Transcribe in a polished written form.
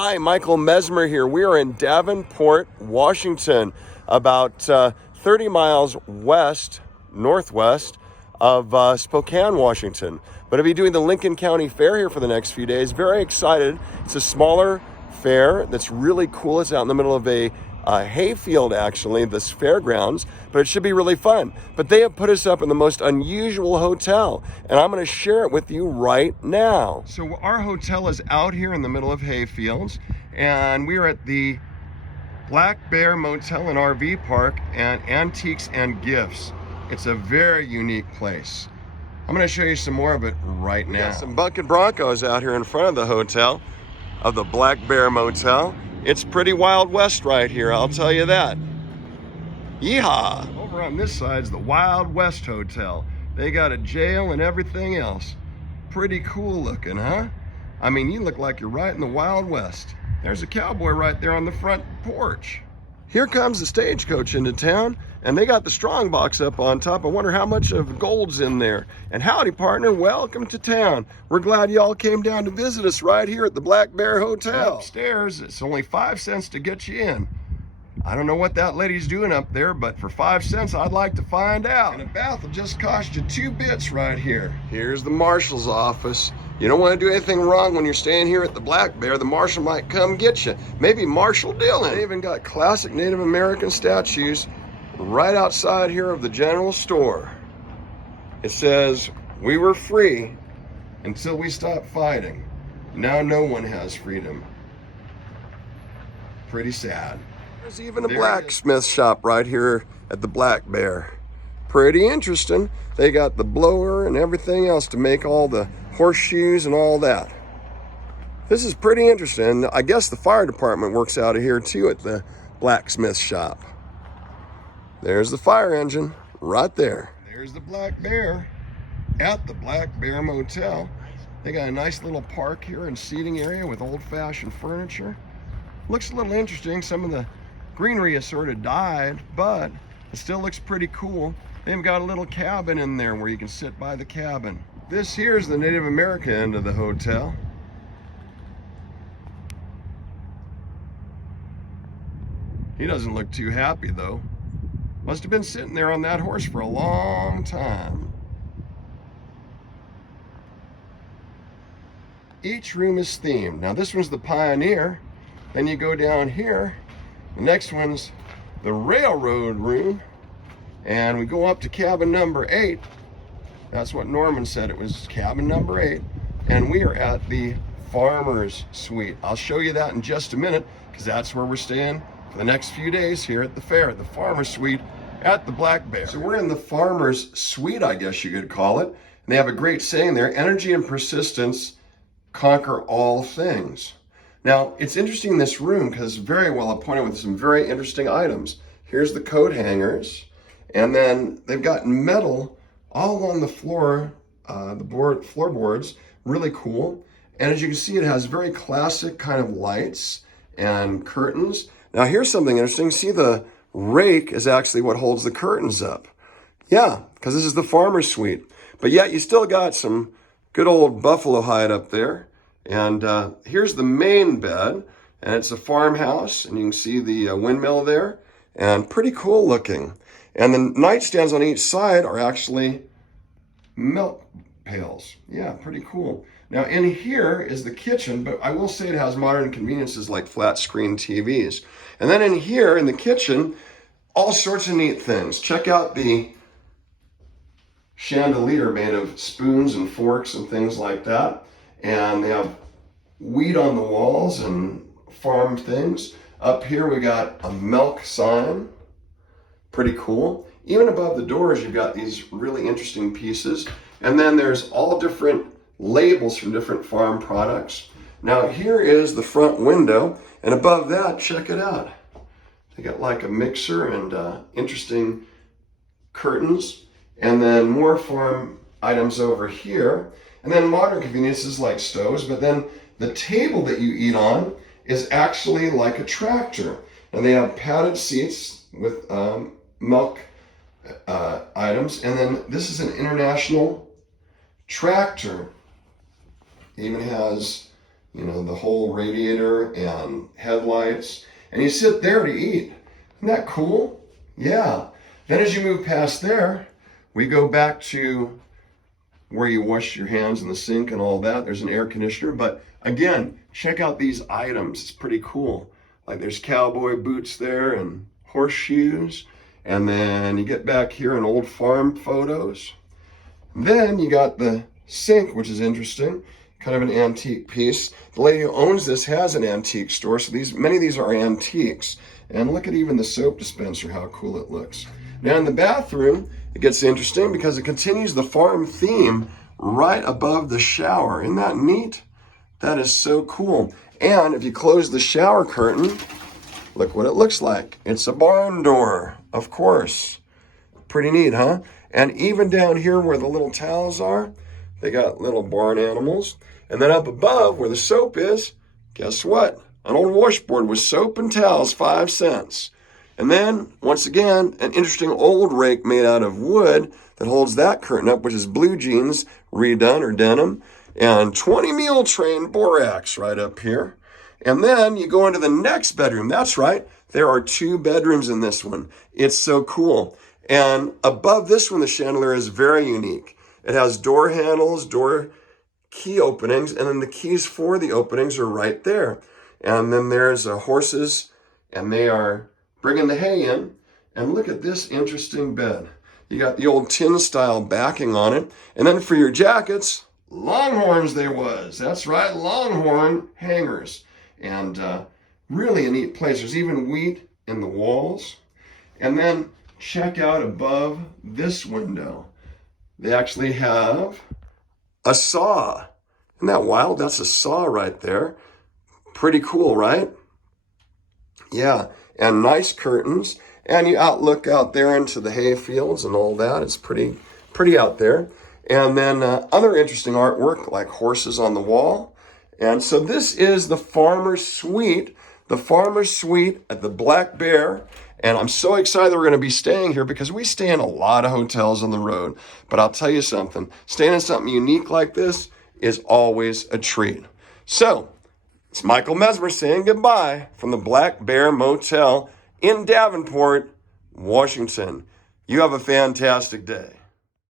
Hi, Michael Mezmer here. We are in Davenport, Washington, about 30 miles northwest of Spokane, Washington. But I'll be doing the Lincoln County Fair here for the next few days. Very excited. It's a smaller fair that's really cool. It's out in the middle of a hayfield, actually, this fairgrounds, but it should be really fun. But they have put us up in the most unusual hotel, and I'm going to share it with you right now. So our hotel is out here in the middle of hayfields, and we are at the Black Bear Motel and RV Park and Antiques and Gifts. It's a very unique place. I'm going to show you some more of it right now. We got some bucket broncos out here in front of the hotel, of the Black Bear Motel. It's pretty Wild West right here, I'll tell you that. Yeehaw! Over on this side's the Wild West Hotel. They got a jail and everything else. Pretty cool looking, huh? I mean, you look like you're right in the Wild West. There's a cowboy right there on the front porch. Here comes the stagecoach into town, and they got the strong box up on top. I wonder how much of gold's in there. And howdy, partner, welcome to town. We're glad y'all came down to visit us right here at the Black Bear Hotel. Upstairs, it's only 5 cents to get you in. I don't know what that lady's doing up there, but for 5 cents, I'd like to find out. And a bath will just cost you 2 bits right here. Here's the marshal's office. You don't want to do anything wrong when you're staying here at the Black Bear. The marshal might come get you. Maybe Marshal Dillon. They even got classic Native American statues right outside here of the general store. It says, "We were free until we stopped fighting. Now no one has freedom." Pretty sad. There's even a blacksmith shop right here at the Black Bear. Pretty interesting. They got the blower and everything else to make all the horseshoes and all that. This is pretty interesting. I guess the fire department works out of here too at the blacksmith shop. There's the fire engine right there. There's the Black Bear at the Black Bear Motel. They got a nice little park here and seating area with old-fashioned furniture. Looks a little interesting. Some of the greenery has sort of died, but it still looks pretty cool. They've got a little cabin in there where you can sit by the cabin. This here is the Native American end of the hotel. He doesn't look too happy though. Must have been sitting there on that horse for a long time. Each room is themed. Now this one's the Pioneer. Then you go down here. The next one's the Railroad room. And we go up to cabin number 8. That's what Norman said. It was cabin number 8. And we are at the Farmer's Suite. I'll show you that in just a minute, because that's where we're staying for the next few days here at the fair, the Farmer's Suite at the Black Bear. So we're in the Farmer's Suite, I guess you could call it. And they have a great saying there: energy and persistence conquer all things. Now, it's interesting in this room because it's very well appointed with some very interesting items. Here's the coat hangers. And then they've got metal all along the floor, floorboards, really cool. And as you can see, it has very classic kind of lights and curtains. Now here's something interesting. See, the rake is actually what holds the curtains up. Yeah, because this is the Farmer's Suite. But yet you still got some good old buffalo hide up there. And here's the main bed, and it's a farmhouse, and you can see the windmill there, and pretty cool looking. And the nightstands on each side are actually milk pails. Yeah, pretty cool. Now in here is the kitchen, but I will say it has modern conveniences like flat screen TVs. And then in here in the kitchen, all sorts of neat things. Check out the chandelier made of spoons and forks and things like that. And they have wheat on the walls and farm things. Up here we got a milk sign. Pretty cool. Even above the doors, you've got these really interesting pieces. And then there's all different labels from different farm products. Now here is the front window, and above that, check it out. They got like a mixer and interesting curtains, and then more farm items over here, and then modern conveniences like stoves. But then the table that you eat on is actually like a tractor, and they have padded seats with milk items. And then this is an international tractor. It even has you know, the whole radiator and headlights. And you sit there to eat. Isn't that cool? Yeah. Then as you move past there, we go back to where you wash your hands in the sink and all that. There's an air conditioner. But again, check out these items. It's pretty cool. Like there's cowboy boots there and horseshoes. And then you get back here in old farm photos. Then you got the sink, which is interesting. Kind of an antique piece. The lady who owns this has an antique store, so many of these are antiques. And look at even the soap dispenser, how cool it looks. Now in the bathroom, it gets interesting because it continues the farm theme right above the shower. Isn't that neat? That is so cool. And if you close the shower curtain, look what it looks like. It's a barn door, of course. Pretty neat, huh? And even down here where the little towels are, they got little barn animals. And then up above where the soap is, guess what? An old washboard with soap and towels, 5 cents. And then, once again, an interesting old rake made out of wood that holds that curtain up, which is blue jeans redone or denim. And 20 meal train borax right up here. And then you go into the next bedroom. That's right. There are 2 bedrooms in this one. It's so cool. And above this one, the chandelier is very unique. It has door handles, door key openings, and then the keys for the openings are right there. And then there's horses, and they are bringing the hay in. And look at this interesting bed. You got the old tin style backing on it. And then for your jackets, Longhorns there was. That's right, Longhorn hangers. And really a neat place. There's even wheat in the walls. And then check out above this window. They actually have a saw. Isn't that wild? That's a saw right there. Pretty cool, right? Yeah, and nice curtains. And you look out there into the hay fields and all that. It's pretty out there. And then other interesting artwork like horses on the wall. And so this is the Farmer's Suite at the Black Bear. And I'm so excited that we're going to be staying here because we stay in a lot of hotels on the road. But I'll tell you something, staying in something unique like this is always a treat. So it's Michael Mezmer saying goodbye from the Black Bear Motel in Davenport, Washington. You have a fantastic day.